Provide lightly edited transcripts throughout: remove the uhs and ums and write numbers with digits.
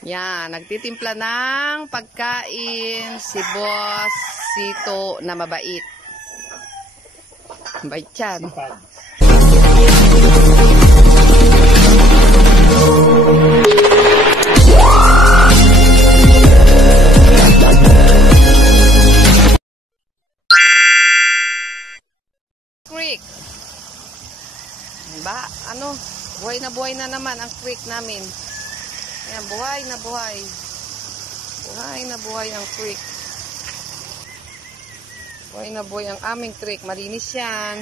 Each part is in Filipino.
Yan, nagtitimpla ng pagkain si Boss Sito na mabait. Bait yan. Creek. Ba, buhay na naman ang creek namin. Ayan, buhay na buhay. Buhay na buhay ang creek. Buhay na buhay ang aming creek. Malinis yan.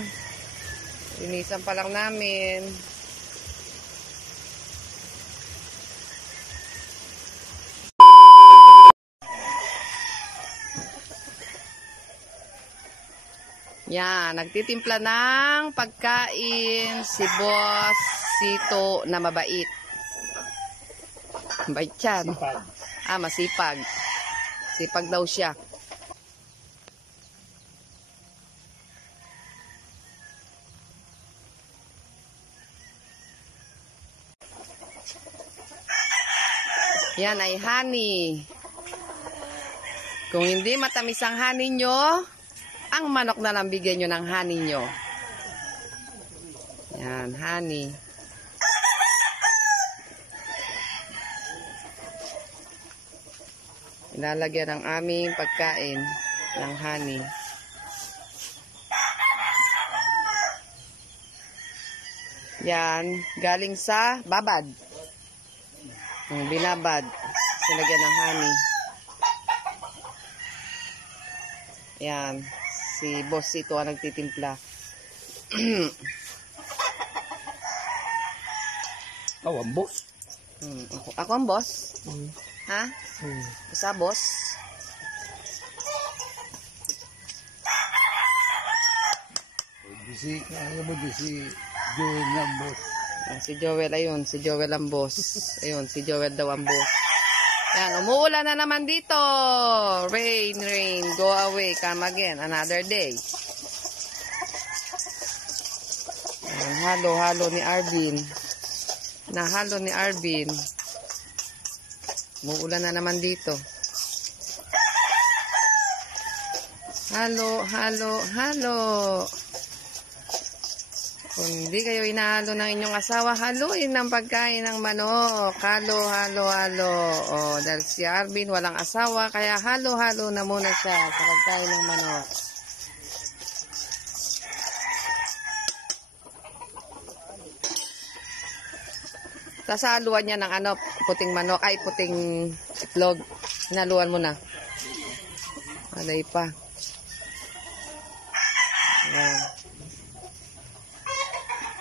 Linisan pa lang namin. Yan, nagtitimpla ng pagkain si Boss Sito na mabait. Bait yan. Masipag. Sipag daw siya. Yan ay honey. Kung hindi matamis ang honey nyo, ang manok na lang bigyan nyo ng honey nyo. Yan, honey. Ilalagyan ng aming pagkain ng honey. Yan, galing sa babad. Binabad. Sinagyan ng honey. Yan. Si Boss ito ang nagtitimpla. Ang boss. Ako ang boss? Ha? Basta boss? Si Joel ang boss. Si Joel, ayun. Si Joel ang boss. Ayun, si Joel daw ang boss. Yan, umuulan na naman dito. Rain, rain, go away, come again, another day. Yan, halo ni Arvin. Nahalo ni Arvin. Umuulan na naman dito. Halo. Kung hindi kayo inahalo ng inyong asawa, haluin ng pagkain ng manok. Halo. O, dahil si Arvin walang asawa, kaya halo na muna siya sa pagkain ng manok. Sasaluan niya ng puting manok, puting itlog. Hinaluan mo na. Alay pa. Ayan.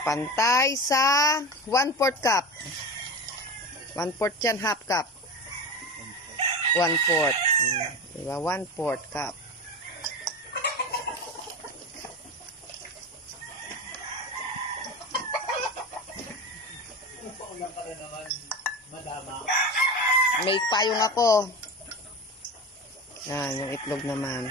Pantay sa 1/4 cup. 1/4 yan, half cup. 1/4. Diba? 1/4 cup. May payong ako. Yan, yung itlog naman.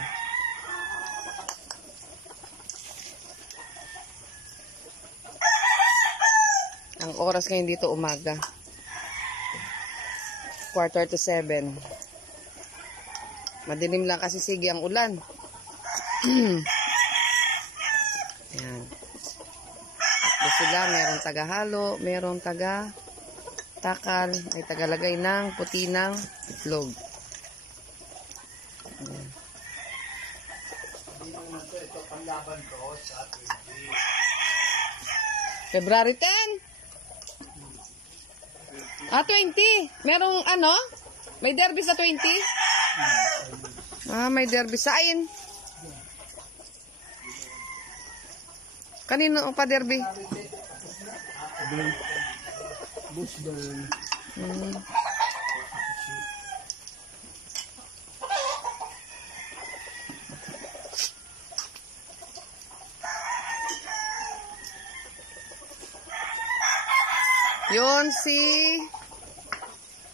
Ang oras ngayon dito umaga. 6:45. Madilim lang kasi sige ang ulan. Yan. Tatlo sila, merong tagahalo, merong takal, ay tagalagay ng puti ng itlog. Yan. February 10. 20. Merong may derby sa 20? May derby sa ain. Kanino ang pa-derby? Busburn. Yun si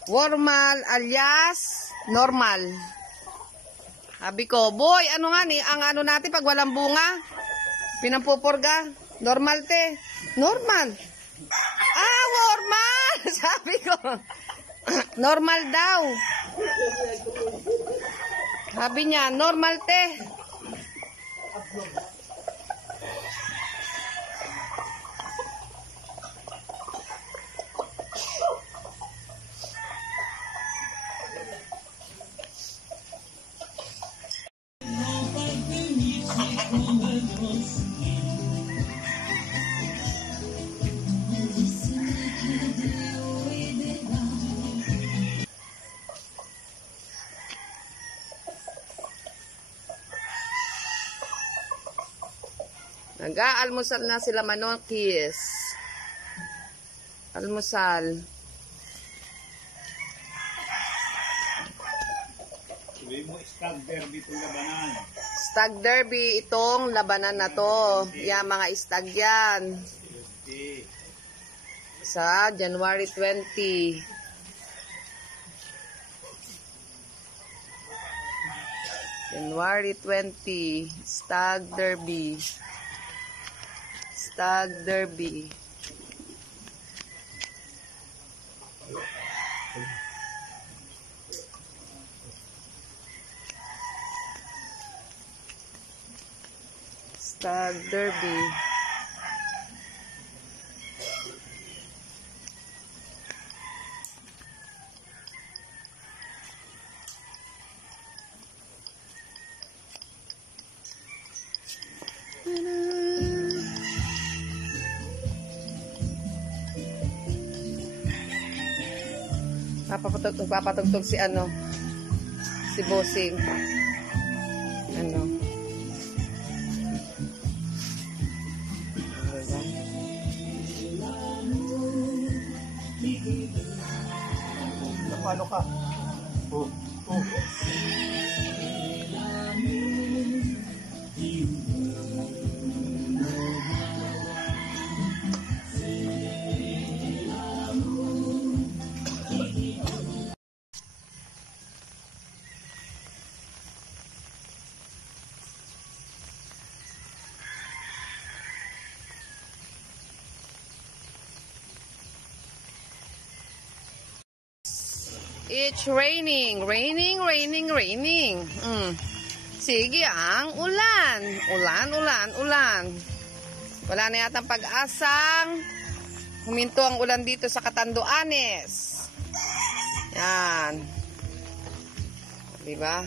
Wormal alias Normal. Sabi ko, boy, ang natin pag walang bunga? Pinampupurga? Normal te. Normal. Wormal! Sabi ko. Normal daw. Sabi niya, normal te. Nag-aalmusal na sila manokis. Almusal. Sabi mo, stag derby itong labanan. Stag derby itong labanan na to. Yan, mga stag yan. Sa January 20. January 20. Stag derby. Stag derby. Stag derby. Papatugtog si ano, si Bossing. Ano? Paano ka? Oh, oh. It's raining. Raining. Sige ang ulan. Ulan. Wala na yatang pag-asang huminto ang ulan dito sa Catanduanes. Yan. Diba?